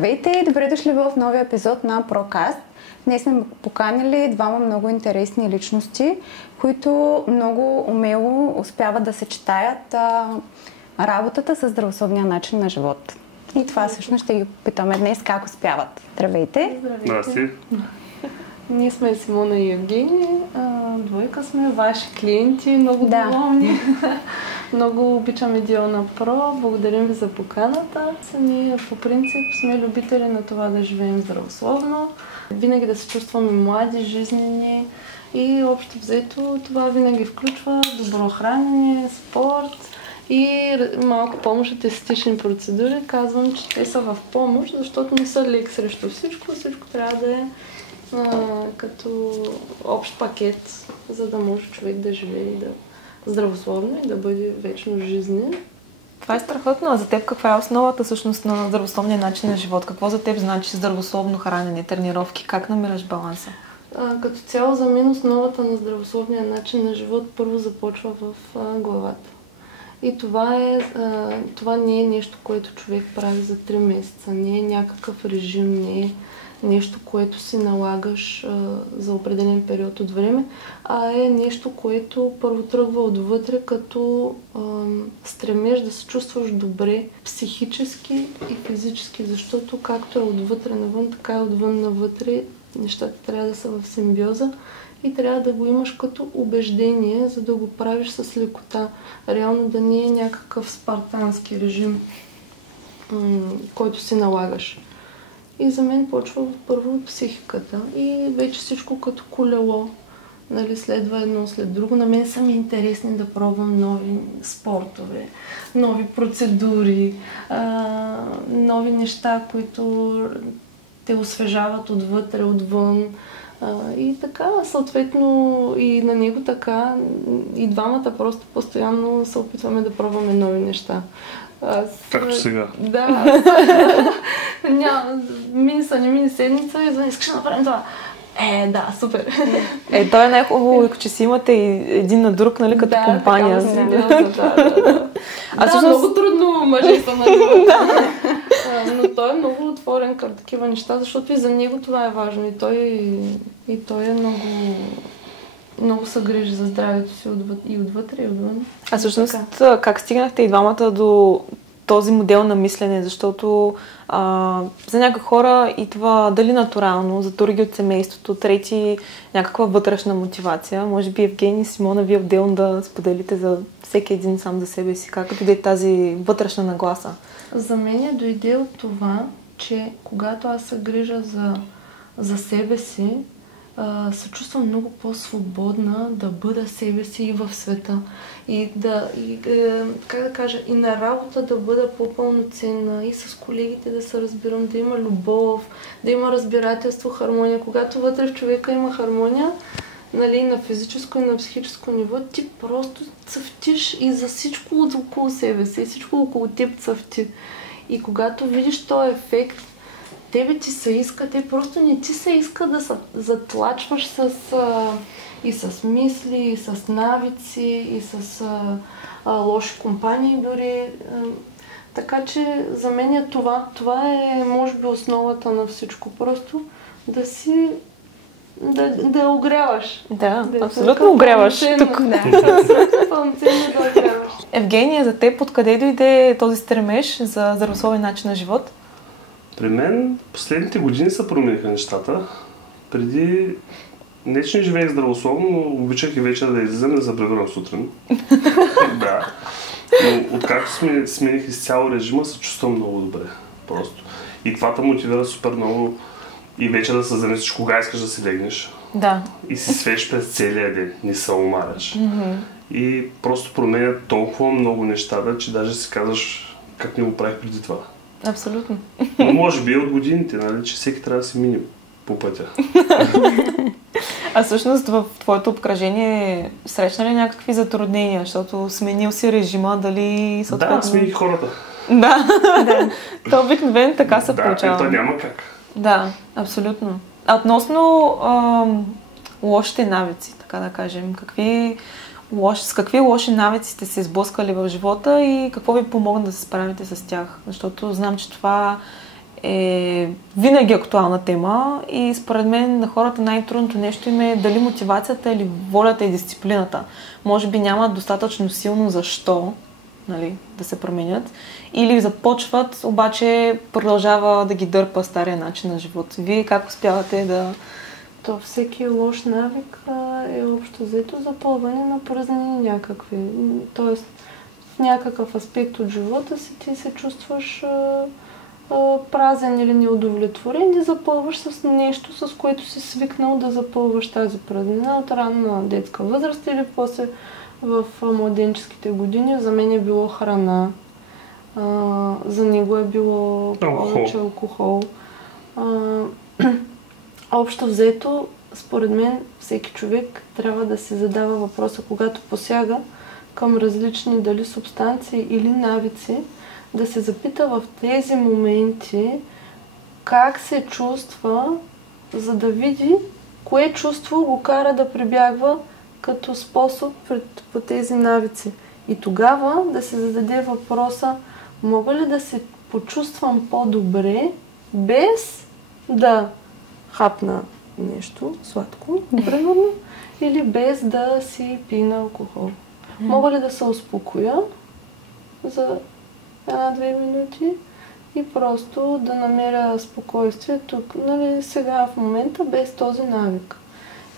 Здравейте и добре дошли в новия епизод на ProCast. Днес сме поканили двама много интересни личности, които много умело успяват да съчетаят работата с здравословния начин на живот. И това всъщност ще ги питаме днес как успяват. Здравейте! Здравейте! Ние сме Симона и Евгения. Двойка сме ваши клиенти, много доволни. Много обичаме Диона Про. Благодарим ви за поканата. Ние по принцип сме любители на това да живеем здравословно, винаги да се чувстваме млади, жизнени и общо взето това винаги включва добро хранене, спорт и малко помощ от естетични процедури. Казвам, че те са в помощ, защото не са лек срещу всичко. Всичко трябва да е като общ пакет, за да може човек да живее здравословно и да бъде вечно жизнен. Това е страхотно. А за теб каква е основата всъщност на здравословния начин на живот? Какво за теб значи здравословно хранене, тренировки? Как намираш баланса? Като цяло за мен основата на здравословния начин на живот първо започва в главата. И това не е нещо, което човек прави за 3 месеца. Не е някакъв режим, не е нещо, което си налагаш за определен период от време, а е нещо, което първо тръгва отвътре, като стремеш да се чувстваш добре психически и физически, защото както е отвътре навън, така и отвън навътре, нещата трябва да са в симбиоза и трябва да го имаш като убеждение, за да го правиш с лекота. Реално да не е някакъв спартански режим, който си налагаш. И за мен почва първо от психиката и вече всичко като колело, нали, следва едно след друго. На мен са ми интересни да пробвам нови спортове, нови процедури, нови неща, които те освежават отвътре, отвън. И така, съответно и на него така, и двамата просто постоянно се опитваме да пробваме нови неща. Както сега. Да. Не мини седмица и искаш да направим това. Да, супер. То е най-хубаво, че си имате и един на друг, нали, като компания. Много трудно мъже са на живота. Но той е много отворен към такива неща, защото и за него това е важно. И той е много се грижи за здравето си и отвътре, и отвън. А всъщност как стигнахте и двамата до този модел на мислене? Защото за някои хора и това дали натурално, за други от семейството, трети някаква вътрешна мотивация. Може би Евгения и Симона, вие отделно да споделите за всеки един сам за себе си. Как дойде тази вътрешна нагласа? За мен дойде от това, че когато аз се грижа за себе си, се чувствам много по-свободна да бъда себе си и в света. И на работа да бъда по-пълноценна, и с колегите да се разбирам, да има любов, да има разбирателство, хармония. Когато вътре в човека има хармония, нали, на физическо и на психическо ниво, ти просто цъфтиш и за всичко около себе си, и всичко около теб цъфти. И когато видиш този ефект, тебе ти се иска, те просто не ти се иска да се затлачваш и с мисли, и с навици, и с лоши компании дори. Така че за мен е това. Това е, може би, основата на всичко. Просто да огряваш. Да, абсолютно огряваш. Абсолютно пълноценно да огряваш. Евгения, за теб откъде дойде този стремеж за здравословен начин на живот? При мен последните години се промениха нещата. Преди не че не живеех здравословно, но обичах и вечер да излизам и да забрегвам сутрин. Да. Но откакто смених изцяло режима, се чувствам много добре. Просто. И това те мотивира супер много и вече да се замислиш кога искаш да си легнеш. Да. И си свеш през целия ден, не се умаряш. И просто променя толкова много нещата, че даже си казваш как не го правих преди това. Абсолютно. Но може би от годините, нали, че всеки трябва да си мине по пътя. А всъщност в твоето обкръжение срещна ли някакви затруднения, защото сменил си режима, дали съответно... Да, смених хората. Да. То обикновено така се получава. Да, няма как. Да, абсолютно. А относно лошите навици, така да кажем, с какви лоши навици сте се сблъскали в живота и какво ви помогна да се справите с тях? Защото знам, че това е винаги актуална тема и според мен на хората най-трудното нещо им е дали мотивацията или волята и дисциплината. Може би нямат достатъчно силно защо, нали, да се променят, или започват, обаче продължава да ги дърпа стария начин на живот. Вие как успявате да... То всеки лош навик е общо взето запълване на празнини някакви. Тоест, в някакъв аспект от живота си ти се чувстваш празен или неудовлетворен и запълваш с нещо, с което си свикнал да запълваш тази празнина от ранна детска възраст или после в младенческите години. За мен е било храна, за него е било повече алкохол. Общо взето, според мен, всеки човек трябва да си задава въпроса, когато посяга към различни дали субстанции или навици, да се запита в тези моменти как се чувства, за да види кое чувство го кара да прибягва като способ по тези навици. И тогава да се зададе въпроса, мога ли да се почувствам по-добре, без да хапна нещо сладко, примерно, или без да си пина алкохол. Мога ли да се успокоя за 1-2 минути и просто да намеря спокойствие тук, нали, сега в момента, без този навик.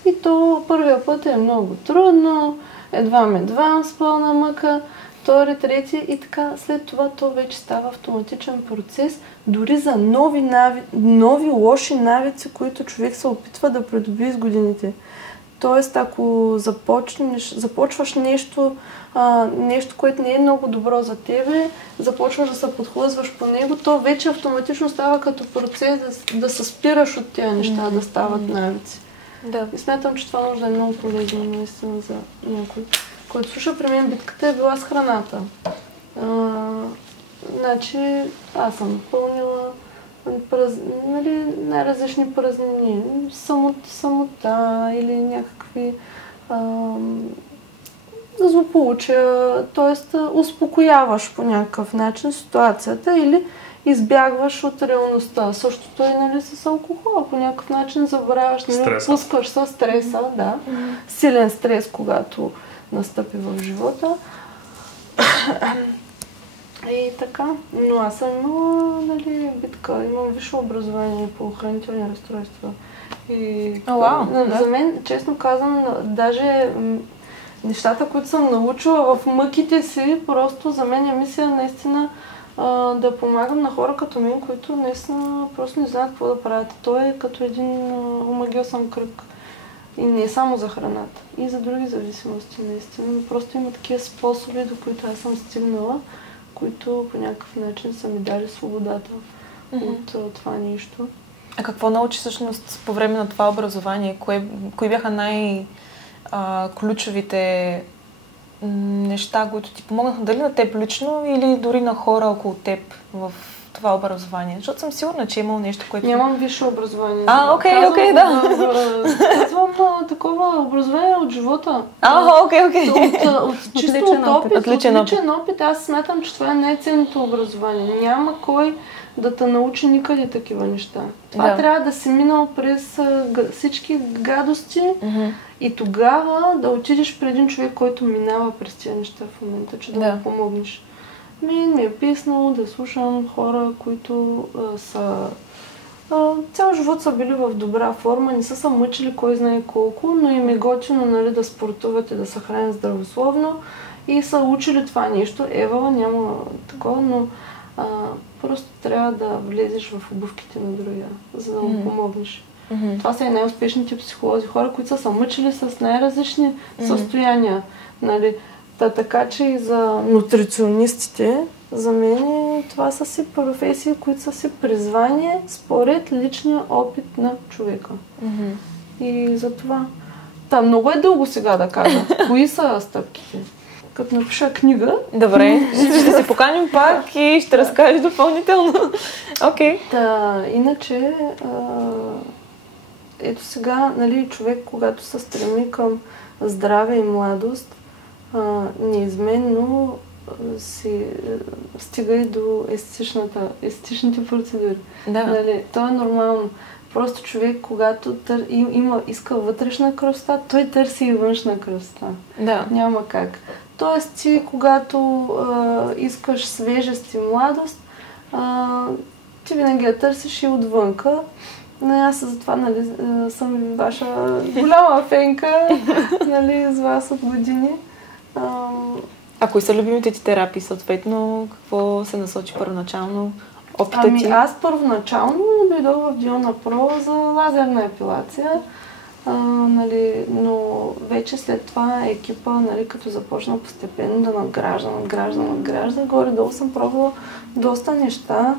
И то първия път е много трудно, едва с пълна мъка, втори, трети и така. След това то вече става автоматичен процес, дори за нови лоши навици, които човек се опитва да придобие с годините. Тоест, ако започваш нещо, което не е много добро за тебе, започваш да се подхлъзваш по него, то вече автоматично става като процес да се спираш от тези неща, да стават навици. Да. И смятам, че това може да е много полезно наистина за някой. Който слуша, при мен битката е била с храната. Значи, аз съм пълнила нали, най-различни празнини, самота или някакви злополучия, т.е. успокояваш по някакъв начин ситуацията или избягваш от реалността. Същото е, нали, с алкохола. По някакъв начин забравяш, нали, пускаш със стреса, да. Силен стрес, когато настъпи в живота. И така. Но аз съм имала, нали, битка. Имам висше образование по хранителни разстройства. И за мен, честно казвам, даже нещата, които съм научила в мъките си, просто за мен е мисия наистина да помагам на хора като мен, които наистина просто не знаят какво да правят. Той е като един омагьосан кръг. И не само за храната, и за други зависимости, наистина. Просто има такива способи, до които аз съм стигнала, които по някакъв начин са ми дали свободата от това нещо. А какво научи всъщност по време на това образование? Кои бяха най-ключовите неща, които ти помогнаха дали на теб лично или дори на хора около теб в това образование? Защото съм сигурна, че е имало нещо, което... Нямам висше образование. Окей, да. Казвам такова образование от живота. Окей. Чисто от опит. Отличен опит. Аз смятам, че това е най-ценното образование. Няма кой да те научи никъде такива неща. Това трябва да си минал през всички гадости и тогава да отидеш при един човек, който минава през тези неща в момента, че да му помогнеш. Ми е писнало да слушам хора, които цял живот са били в добра форма, не са се мъчили кой знае колко, но им е готино, нали, да спортуват и да се хранят здравословно и са учили това нещо. Евала няма такова, но просто трябва да влезеш в обувките на другия, за да му помогнеш. Това са и най-успешните психолози, хора, които са се мъчили с най-различни състояния. Нали. Така че и за нутриционистите, за мен това са си професии, които са си призвание според личния опит на човека. И за това. Много е дълго сега да кажа. Кои са стъпките? Като напиша книга. Добре, ще се поканим пак и ще разкажеш допълнително. Окей. Иначе, ето сега, нали, човек, когато се стреми към здраве и младост, неизменно си стига и до естетичните процедури. Да. Нали, то е нормално. Просто човек, когато иска вътрешна красота, той търси и външна красота. Да. Няма как. Тоест ти, когато искаш свежест и младост, ти винаги я търсиш и отвънка. Аз затова, нали, съм ваша голяма фенка, нали, с вас от години. А кои са любимите ти терапии, съответно? Какво се насочи първоначално? Опита ти? Аз първоначално дойдох в Диона Про за лазерна епилация, нали, но вече след това екипа, нали, като започна постепенно да надгражда, горе-долу съм пробвала доста неща.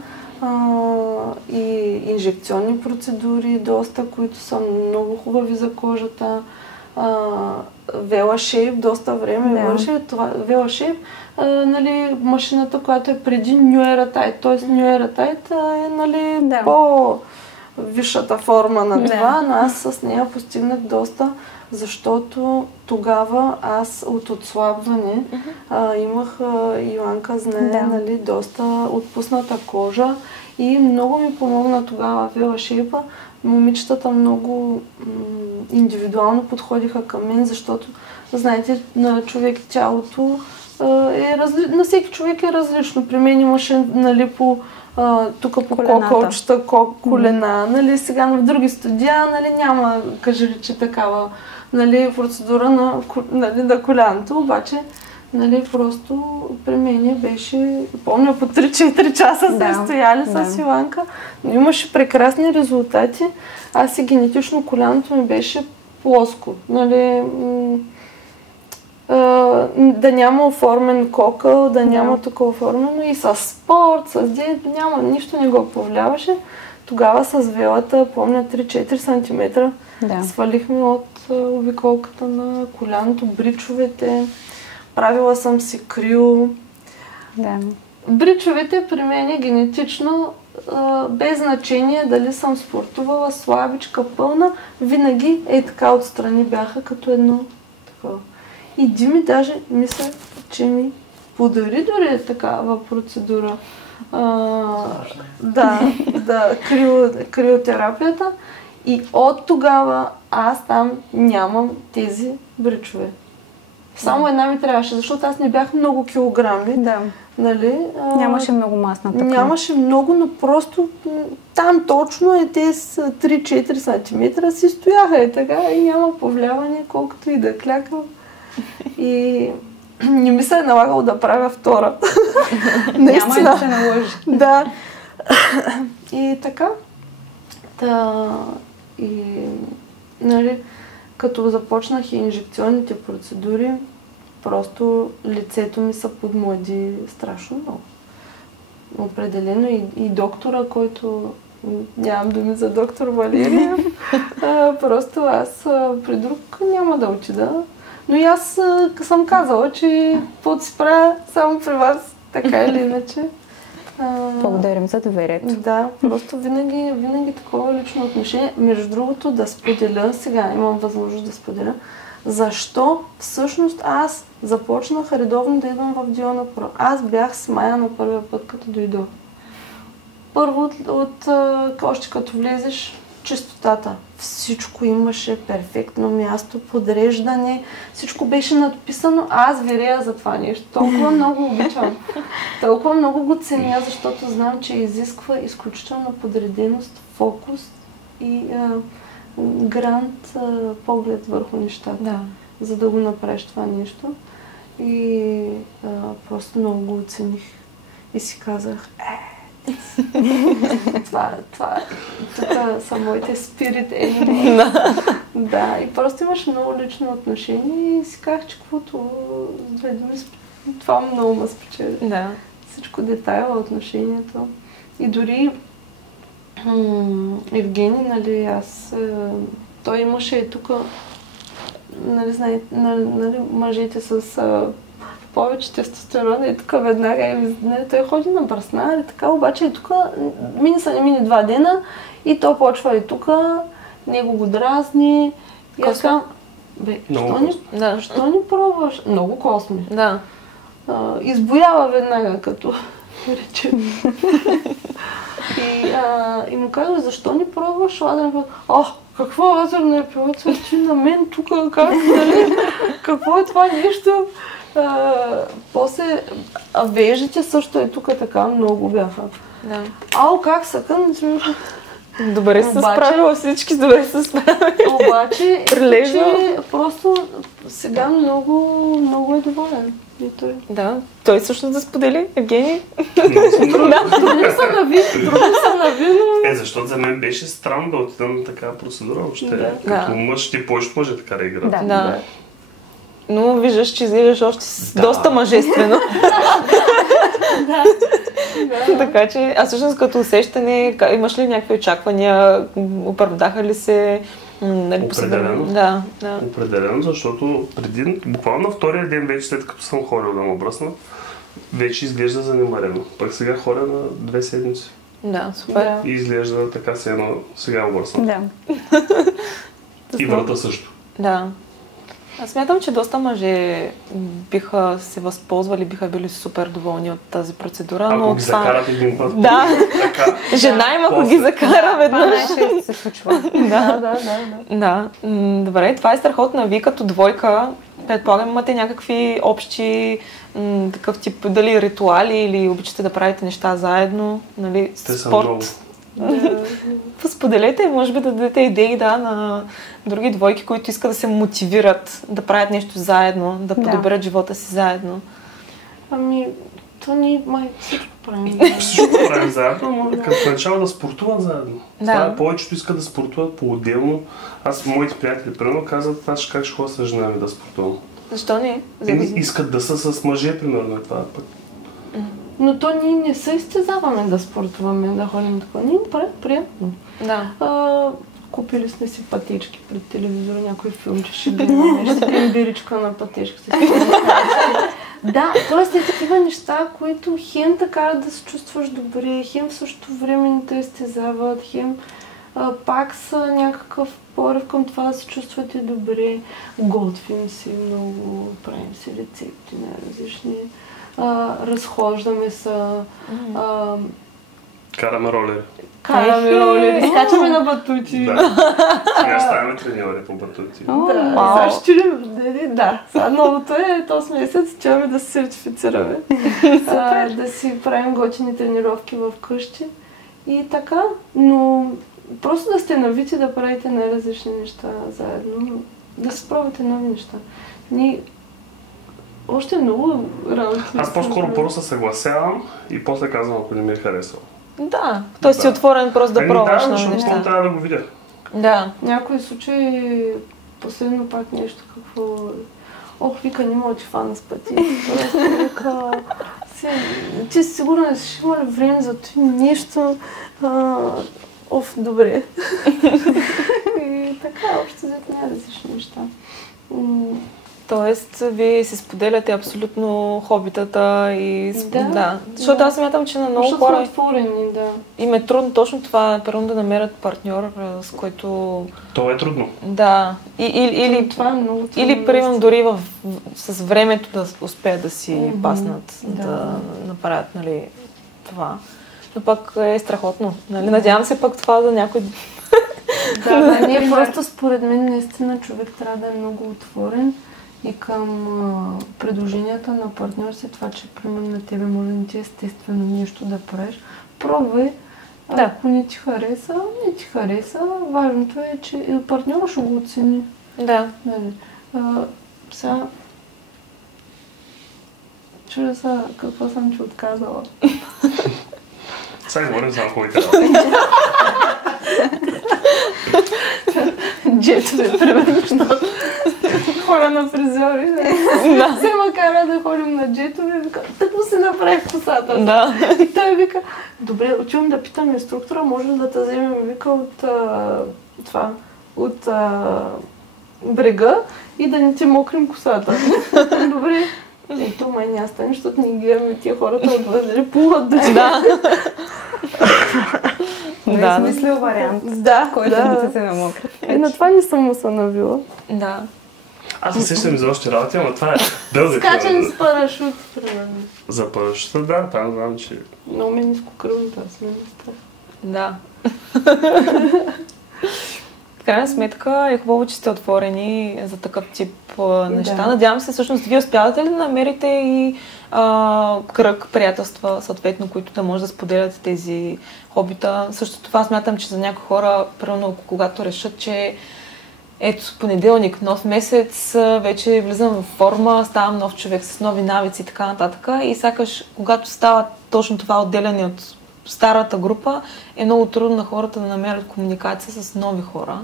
И инжекционни процедури, доста, които са много хубави за кожата. VelaShape, доста време върши това. VelaShape, нали, машината, която е преди NueraTight, т.е. NueraTight е, нали, по-висшата форма на това, но аз с нея постигнах доста, защото тогава аз от отслабване имах, Йоанка знае, нали, доста отпусната кожа и много ми помогна тогава VelaShape. Момичетата много индивидуално подходиха към мен, защото, знаете, на човек тялото на всеки човек е различно. При мен имаше, нали, тук по коколчета, колена, нали, сега в други студия, нали, няма, кажи, че такава, нали, процедура на коляното, обаче, нали, просто при мен беше, помня, по 3-4 часа сме стояли с Йоанка, но имаше прекрасни резултати. Аз и генетично коляното ми беше плоско, нали, да няма оформен кокъл, да няма тук оформено и с спорт, с диет, нищо не го повлияваше. Тогава с велата, помня, 3-4 см свалихме от обиколката на коляното, бричовете. Правила съм си крил. Бричовете при мен е генетично, без значение дали съм спортувала, слабичка, пълна, винаги така отстрани бяха като едно такова. И Дими даже мисля, че ми подари дори такава процедура. Криотерапията. И от тогава аз там нямам тези бричове. Само една ми трябваше, защото аз не бях много килограми. Нали? Нямаше много масна тъкан. Нямаше много, но просто там точно тези 3-4 см си стояха така и няма повлияване, колкото и да клякам. И не ми се е налагало да правя втора. Няма и да се наложи. Да. И така. Нали, като започнах и инжекционните процедури, просто лицето ми се подмлади страшно много. Определено и доктора, който, нямам думи за доктор Валерия, просто аз при друг няма да отида. Но и аз съм казала, че каквото си правя само при вас, така или иначе. Благодарим за доверието. Да, просто винаги такова лично отношение. Между другото, да споделя, сега имам възможност да споделя, защо всъщност аз започнах редовно да идвам в Диона Про. Аз бях смаяна първия път, като дойдох. Първо, още като влезеш, чистотата. Всичко имаше перфектно място, подреждане, всичко беше надписано. Аз верея за това нещо. Толкова много обичам. Толкова много го ценя, защото знам, че изисква изключителна подреденост, фокус и грант поглед върху нещата, за да го направиш това нещо. И просто много го оцених. И си казах, тук са моите спирит енеми. Да, и просто имаш много лично отношение и си казах, че каквото с две думи, това много ме спечели. Да. Всичко детайла, отношението. И дори Евгений, нали, той имаше и тук, нали, знаете, нали, мъжете с повече тестостерон и тук веднага, той ходи на бръсна и така, обаче и тук мини 2 дена и то почва и тук, него го дразни. И аз казвам, що не пробваш? Много косми. Да. избоява веднага, като речем. И му казва, защо не пробваш ладен? Какво лазерна епилация? Ти на мен тук, как, нали? Какво е това нещо? После вежите също е тук така много бяха. Да. Как съкън? Добре се справила, всички добре се справили. Обаче, че просто сега много е доволен. И той. Да, той също да сподели, Евгений. Трудно са навино. Защото за мен беше странно да отида на такава процедура въобще. Да. Като мъж, ти повечето мъже така да играят. Да. Но виждаш, че изглеждаш още доста мъжествено. Така че, всъщност като усещане, имаш ли някакви очаквания? Оправдаха ли се? Определено. Да. Определено, защото буквално на втория ден вече, след като съм ходил да му бръсна, вече изглежда занемарено. Пък сега ходя на 2 седмици. Да, супер. И изглежда така се едно сега обръсна. Да. И врата също. Да. Аз смятам, че доста мъже биха се възползвали, биха били супер доволни от тази процедура. Ако ги закарат един път. Да. Жена им, ако ги закара веднъж. Това нещо се случва. Да. Добре, това е страхотна. Вие като двойка, предполагам, имате някакви общи такъв тип, дали ритуали или обичате да правите неща заедно, нали, спорт. Споделете, може би да дадете идеи на други двойки, които искат да се мотивират да правят нещо заедно, да подобрят живота си заедно. То ние май всичко правим. Всичко правим заедно, като начало да спортуват заедно. Да. Повечето искат да спортуват по-отделно. Моите приятели примерно казват, аз как ще ходя с жена ми да спортувам. Защо не? Искат да са с мъже, примерно. Това пък. Но то ние не се изтезаваме да спортуваме, да ходим такова. Ние правим приятно. Да. Купили сме си пътечки пред телевизора, някой филмче ще гледаме, нещо имбиричка на пътечката. Да, т.е. е такива неща, които хем те карат да се чувстваш добре, хем в същото време не те изтезават, хем пак са някакъв поръв към това да се чувствате добре. Готвим си много, правим си рецепти най-различни. Разхождаме се, караме ролери. Скачаме на батути. Да. Сега ставаме треньори по батути. Сега новото е този месец, чуваме да се сертифицираме. Да си правим готини тренировки в къщи и така, но просто да сте навити да правите най-различни неща заедно, да се пробвате нови неща. Още много работи. Аз по-скоро първо се съгласявам и после казвам, ако не ми е харесало. Да, той си отворен просто да пробваш нови неща. Защото трябва да го видя. Да. Някои случаи, последно пак нещо, какво... вика, не мога ти фана с пъти. Вика, ти си сигурна, ще има ли време за това нещо? Добре. И така, общо взето най-различни неща. Тоест, вие си споделяте абсолютно хобитата и... Да. Защото аз смятам, че на много хора... отворени, им е трудно точно това, първо да намерят партньор, с който... То е трудно. Да. Това е много трудно. Или, примерно, дори с времето да успеят да си паснат, да направят, нали, това. Но пък е страхотно. Нали? Надявам се пък това за някой... Ние просто, според мен, наистина човек трябва да е много отворен и към предложенията на партньор си, това, че примерно на тебе може да ти естествено нещо да правиш. Пробвай, ако не ти хареса, не ти хареса. Важното е, че партньора ще го оцени. Да. Сега... Чудя се, какво съм ти отказала. Сега говорим за хубавите. Джетове, примерно, хора на фризьори. Се ма кара да ходим на джетове, вика, тъпо си направих косата. Да. И той вика, добре, отивам да питам инструктора, може ли да те вземем, вика, от брега и да не ти мокрим косата. Добре. То май няма стане, защото не гледаме тия хората отвъдре плуват да. Да, смислил вариант, който да се намокри. На това не съм му се навила. Да. Аз не сещам за още работи, ама това е дълга Скачане с парашут, примерно. За парашута, да, там знам, че... Много ми е нискокръвната, аз ме страх. Да. В крайна сметка е хубаво, че сте отворени за такъв тип неща. Да. Надявам се, всъщност, вие успявате ли да намерите и кръг приятелства, съответно, които да може да споделят тези хобита. Също това смятам, че за някои хора, примерно, когато решат, че ето, понеделник, нов месец, вече влизам в форма, ставам нов човек с нови навици и така нататък. И сякаш, когато става точно това отделяне от старата група, е много трудно на хората да намерят комуникация с нови хора.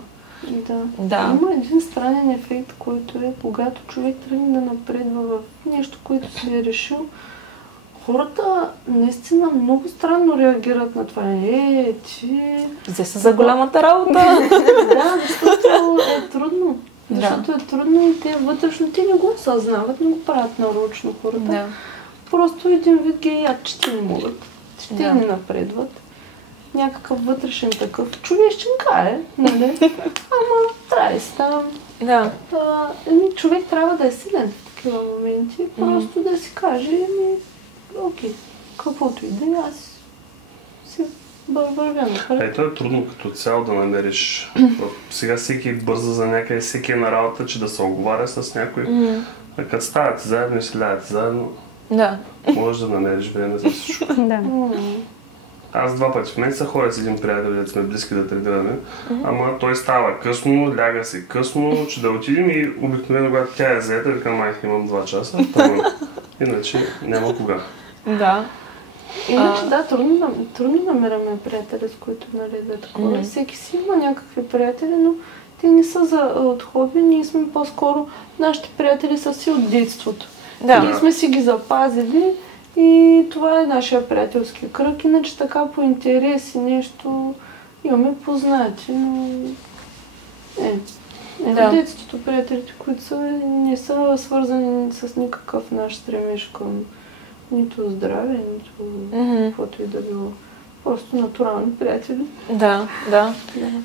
Да. Има един странен ефект, който е, когато човек тръгне да напредва в нещо, което си е решил, хората наистина много странно реагират на това. Ти... Взе се за голямата работа. Да, защото е трудно. Защото е трудно и те вътрешно те не го осъзнават, не го правят нарочно хората. Да. Просто един вид ги яд, че те не могат. Че те не напредват. Някакъв вътрешен такъв човещенка е, нали? Ама трябва да си там. Да. Човек трябва да е силен в такива моменти. Просто да си каже, окей, каквото и да е, аз си вървя напред. Ето е трудно като цяло да намериш. Сега всеки бърза за някъде, всеки е на работа, че да се оговаря с някой. А като ставате заедно и си лягате заедно, можеш да намериш време за всичко. Аз 2 пъти в месеца ходя с един приятел, да сме близки да тренираме, ама той става късно, ляга се късно, че да отидем и обикновено, когато тя е заета, викам, майка, имам 2 часа, иначе няма кога. Да. Иначе да, трудно намираме приятели, с които да такова. Всеки си има някакви приятели, но те не са от хоби, ние сме по-скоро, нашите приятели са си от детството. Ние сме си ги запазили. И това е нашия приятелски кръг. Иначе така по интерес и нещо имаме познати, но в детството приятелите, които не са свързани с никакъв наш стремеж към нито здраве, нито каквото и да било. Просто натурални приятели. Да.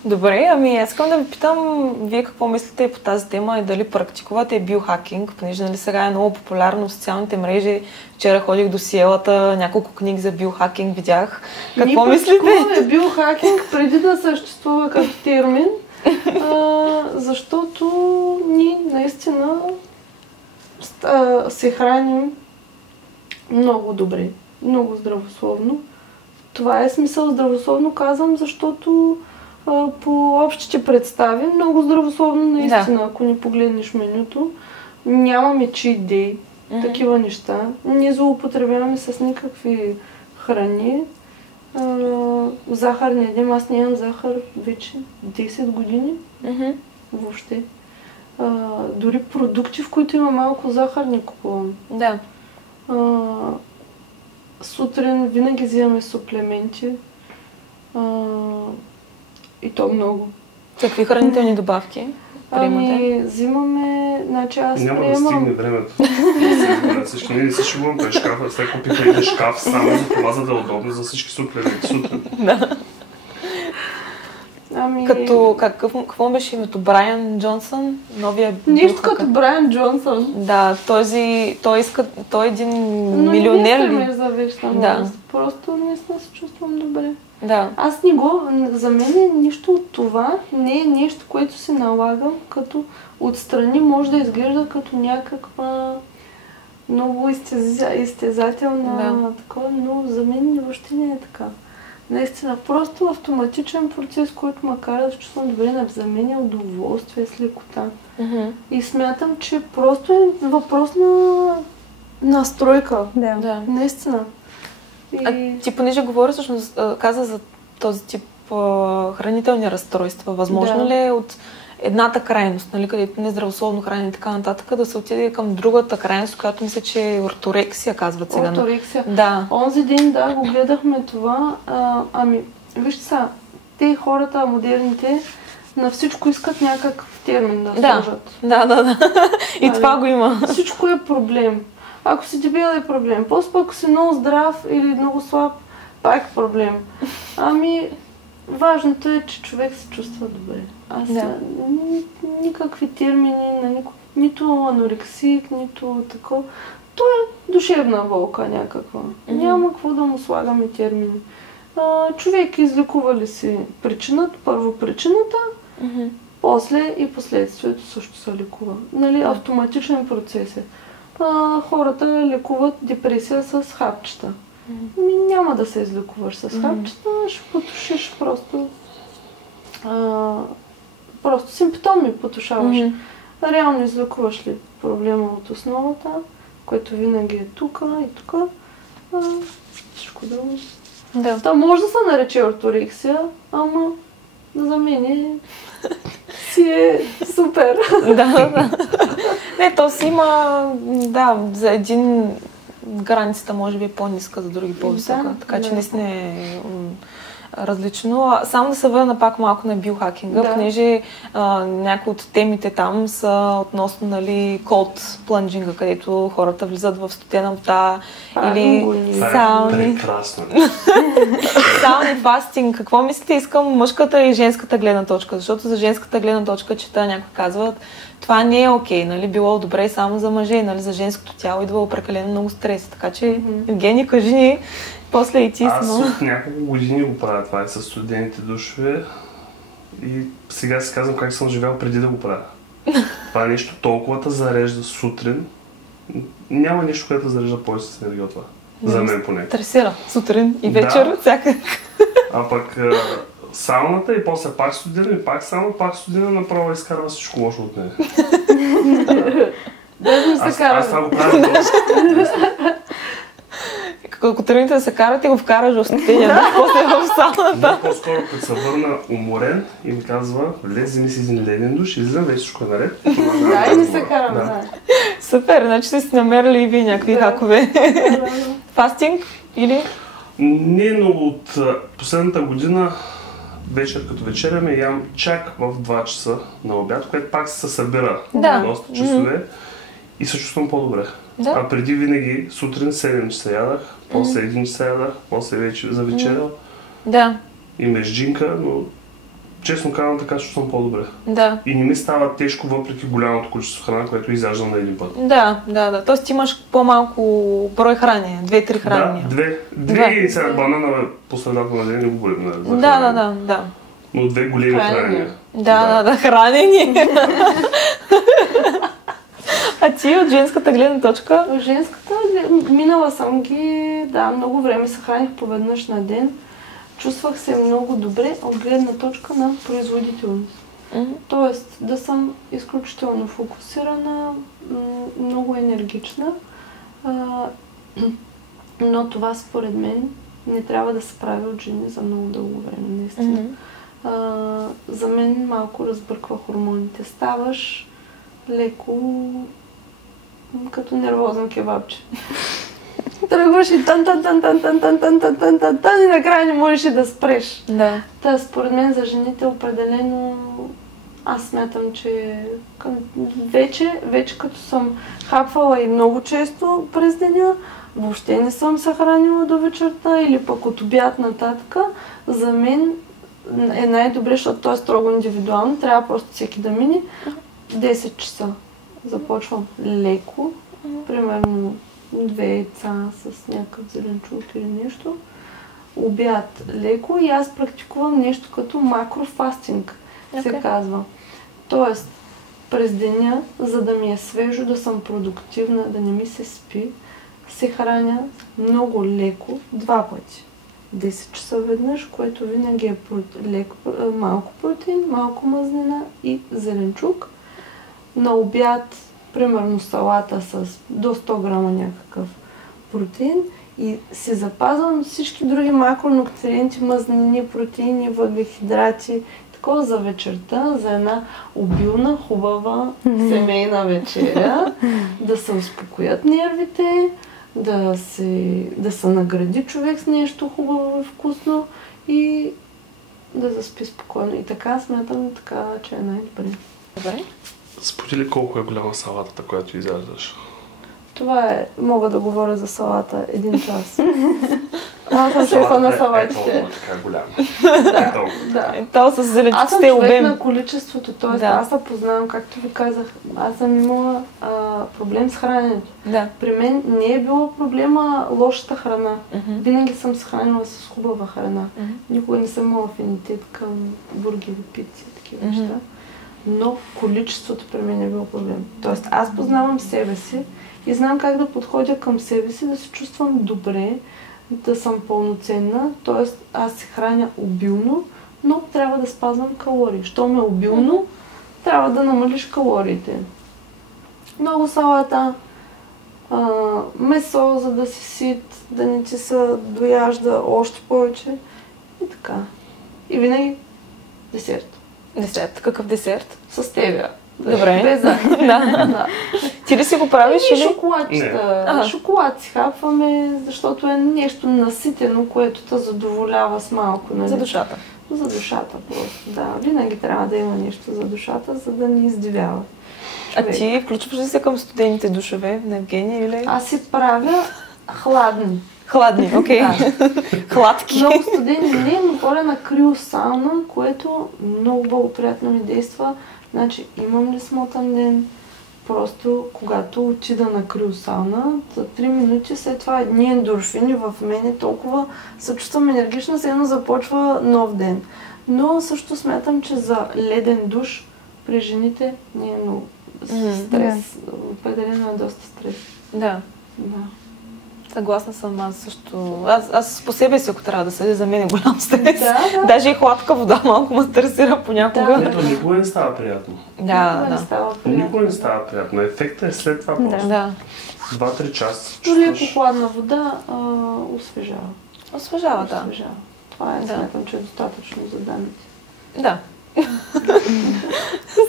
Добре, ами аз искам да ви питам, вие какво мислите по тази тема и дали практикувате биохакинг, понеже нали сега е много популярно в социалните мрежи. Вчера ходих до Сиелата, няколко книги за биохакинг видях. Какво мислите? Ние практикуваме биохакинг преди да съществува като термин, защото ние наистина се храним много добре, много здравословно. Това е смисъл здравословно казвам, защото по общите представи много здравословно наистина, ако не погледнеш менюто. Нямаме cheat day, такива неща. Не злоупотребяваме с никакви храни. Захар не ядем, аз не ям захар вече 10 години. Въобще. Дори продукти, в които има малко захар, не купувам. Да. Сутрин винаги взимаме суплементи и то много. Какви хранителни добавки приемате? Взимаме, значи аз няма приемам... да стигне времето. Всички ние не си шегувам пред шкафа, след купиха един шкаф само за това, за да е удобно за всички суплементи сутрин. Да. Като, какво беше името? Брайан Джонсън? Новия Нещо като Брайан Джонсън. Да, той е един милионер ли? Но не за вечна младост. Просто наистина се чувствам добре. Да. Аз за мен нищо от това не е нещо, което се налагам, като отстрани може да изглежда като някаква много изтезателна такова, но за мен въобще не е така. Наистина, просто автоматичен процес, който ме кара да се чувствам добре, за мен е удоволствие с лекота. И смятам, че просто е въпрос на настройка. Да. Наистина. Ти понеже говори, всъщност каза за този тип хранителни разстройства. Възможно ли е от едната крайност, нали, където нездравословно хранене и така нататък, да се отиде към другата крайност, която мисля, че е орторексия, казват сега. Орторексия. Да. Онзи ден, го гледахме това. Вижте са, те хората, модерните, на всичко искат някакъв термин да сложат. Да. И това го има. Всичко е проблем. Ако си дебел е проблем. После ако си много здрав или много слаб, пак е проблем. Важното е, че човек се чувства добре. Никакви термини на никой нито анорексик, нито такова. Той е душевна болка някаква. Няма какво да му слагаме термини. Човек излекува ли си причината, първо причината, после и последствието също се лекува. Нали, автоматичен процес е. Хората лекуват депресия с хапчета. Няма да се излекуваш с хапчета, ще потушиш просто симптоми потушаваш. Реално излекуваш ли проблема от основата, което винаги е тук и тук, всичко друго. Да. Та може да се нарече орторексия, ама за мен си е супер. Да. Не, то си има, за един границата може би е по-ниска, за други по-висока. Така че наистина е различно. Само да се върна пак малко на биохакинга, понеже някои от темите там са относно, нали, cold plunging, където хората влизат в студена вода или сауни. Прекрасно. Сауни, фастинг. Какво мислите? Искам мъжката и женската гледна точка, защото за женската гледна точка чета някои казват, това не е окей, нали, било добре само за мъже, нали, за женското тяло идвало прекалено много стрес. Така че, Евгений, кажи ни, после и ти. Аз от няколко години го правя това с студените душове и сега си казвам как съм живял преди да го правя. Това нещо толкова те зарежда сутрин. Няма нещо, което зарежда повече с енергия от това. За мен поне. Стресира сутрин и вечер, всяка. А пък сауната и после пак студена и пак сауна, пак студена направо изкарва всичко лошо от нея. Аз това го правя доста. Ако тръгнете да се карате, го вкараш в студения душ, после в сауната. Не, по-скоро като се върна уморен и ми казва, влез, вземи си един леден душ, излизам, вече всичко е наред. Да, и не се карам, да. Супер, значи сте си намерили и вие някакви хакове. Фастинг или? Не, но от последната година, вечер като вечеряме, ям чак в 2 часа на обяд, което пак се събира доста часове и се чувствам по-добре. А преди винаги сутрин 7 часа ядах, после 1 часа ядах, после вече за вечеря. И междинка, но честно казвам, така чувствам по-добре. И не ми става тежко, въпреки голямото количество храна, което изяждам на един път. Да. Тоест имаш по-малко брой храни, 2-3 храни. Две и сега банана по средата на ден не го говорим. Да. Но 2 големи хранения. Да, хранени. А ти от женската гледна точка? От женската минала съм ги, много време се храних по веднъж на ден. Чувствах се много добре от гледна точка на производителност. Тоест да съм изключително фокусирана, много енергична, но това според мен не трябва да се прави от жени за много дълго време, наистина. За мен малко разбърква хормоните. Ставаш леко като нервозен кебабче. Тръгваш и тан и накрая не можеш и да спреш. Та според мен за жените определено аз смятам, че вече като съм хапвала и много често през деня, въобще не съм се хранила до вечерта или пък от обяд нататък, за мен е най-добре, защото то е строго индивидуално, трябва просто всеки да мине 10 часа. Започвам леко, примерно 2 яйца с някакъв зеленчук или нещо. Обяд леко и аз практикувам нещо като макрофастинг, се казва. Тоест, през деня, за да ми е свежо, да съм продуктивна, да не ми се спи, се храня много леко 2 пъти. 10 часа веднъж, което винаги е малко протеин, малко мазнина и зеленчук. На обяд, примерно салата с до 100 грама някакъв протеин и си запазвам всички други макронутриенти, мазнини, протеини, въглехидрати, такова за вечерта, за една обилна, хубава семейна вечеря, да се успокоят нервите, да се награди човек с нещо хубаво и вкусно и да заспи спокойно. И така смятам, че е най-добре. Сподели колко е голяма салатата, която изяждаш? Това е, мога да говоря за салата 1 час. Аз съм шефа на салатите. Е така голяма. Да. То с Аз съм зеленчуците човек обем. на количеството, т.е. аз се познавам, както ви казах, аз съм имала проблем с храненето. Да. При мен не е било проблема лошата храна. Винаги съм се хранила с хубава храна. Никога не съм имала афинитет към бургери, пици и такива неща. Но количеството при мен е било проблем. Тоест аз познавам себе си и знам как да подходя към себе си, да се чувствам добре, да съм пълноценна. Тоест аз се храня обилно, но трябва да спазвам калории. Щом е обилно, трябва да намалиш калориите. Много салата, месо, за да си сит, да не ти се дояжда още повече и така. И винаги десерт. Десерт. Какъв десерт? С стевия. Добре. Без захар. Да. Ти ли си го правиш И или? шоколадчета. Шоколад си хапваме, защото е нещо наситено, което те задоволява с малко. Нали? За душата. За душата просто, да. Винаги трябва да има нещо за душата, за да ни издивява. А ти включваш ли се към студените душове на Евгения или? Аз си правя хладни. Хладни, окей. Хладки. Много студени не, но ходя на криосауна, което много благоприятно ми действа. Значи, имам ли смотан ден, просто когато отида на криосауна, за 3 минути след това едни ендорфини в мене толкова се чувствам енергична, все едно започва нов ден. Но също смятам, че за леден душ при жените не е много стрес. Определено е доста стрес. Да. Да. Съгласна съм, аз също. Аз по себе си, ако трябва да съдя, за мен е голям стрес. Да. Даже и хладка вода малко ме стресира понякога. Ето, никога не става приятно. Никога не става приятно. Никога не става приятно. Ефектът е след това просто. Да. 2-3 часа. Дори ако хладна вода освежава. Освежава, да. Освежава. Това е, смятам, че е достатъчно за данните. Да.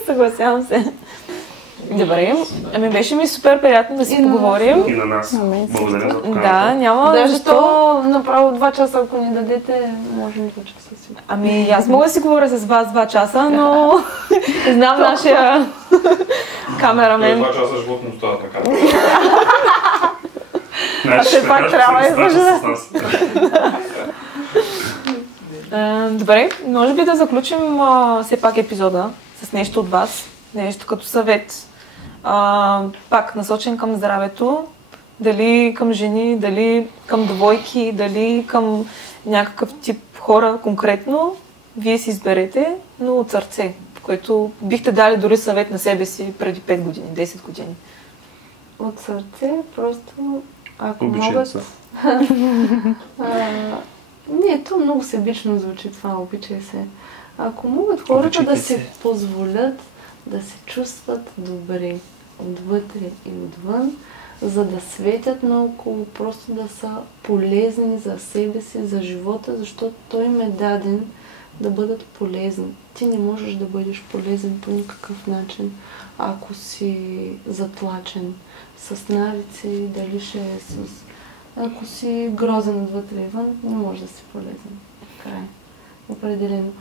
Съгласявам се. Добре, ами беше ми супер приятно да си поговорим. И на нас. Благодаря за поканата. Да, няма Да, защо. защо направо 2 часа, ако ни дадете, можем 2 часа си. Ами аз мога да си говоря с вас 2 часа, но знам нашия камерамен. 2 часа животно стоят на камера. все пак трябва излъжа. Добре, може би да заключим все пак епизода с нещо от вас, нещо като съвет. Пак насочен към здравето, дали към жени, дали към двойки, дали към някакъв тип хора конкретно, вие си изберете, но от сърце, което бихте дали дори съвет на себе си преди 5 години, 10 години. От сърце, просто ако Обичай се. Не, то много себично звучи това, обичай се. Ако могат хората Обичайте да се. си позволят да се чувстват добре отвътре и отвън, за да светят наоколо, просто да са полезни за себе си, за живота, защото той им е даден да бъдат полезни. Ти не можеш да бъдеш полезен по никакъв начин, ако си затлачен с навици, дали ще е с... Ако си грозен отвътре и вън, не можеш да си полезен. Край. Определено.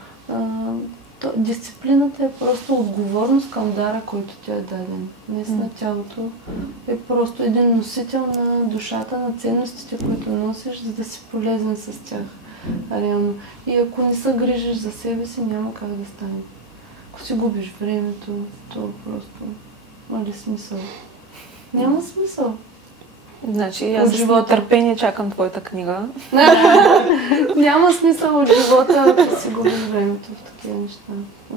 Дисциплината е просто отговорност към дара, който ти е даден. Наистина тялото е просто един носител на душата, на ценностите, които носиш, за да си полезен с тях. Реално. И ако не се грижиш за себе си, няма как да стане. Ако си губиш времето, то просто има ли смисъл? Няма смисъл. Значи аз с нетърпение чакам твоята книга. Няма смисъл от живота, ако си губиш времето в такива неща.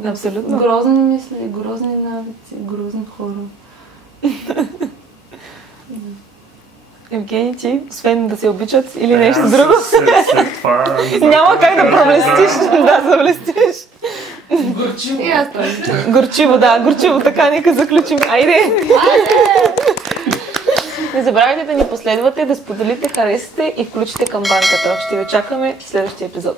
Абсолютно. Грозни мисли, грозни навици, грозни хора. Евгений, ти, освен да се обичат или нещо друго? След това... Няма как да проблестиш. Да, заблестиш. И аз това. Горчиво, да, горчиво, така, нека заключим. Айде! Не забравяйте да ни последвате, да споделите, харесате и включите камбанката. Ще ви чакаме в следващия епизод.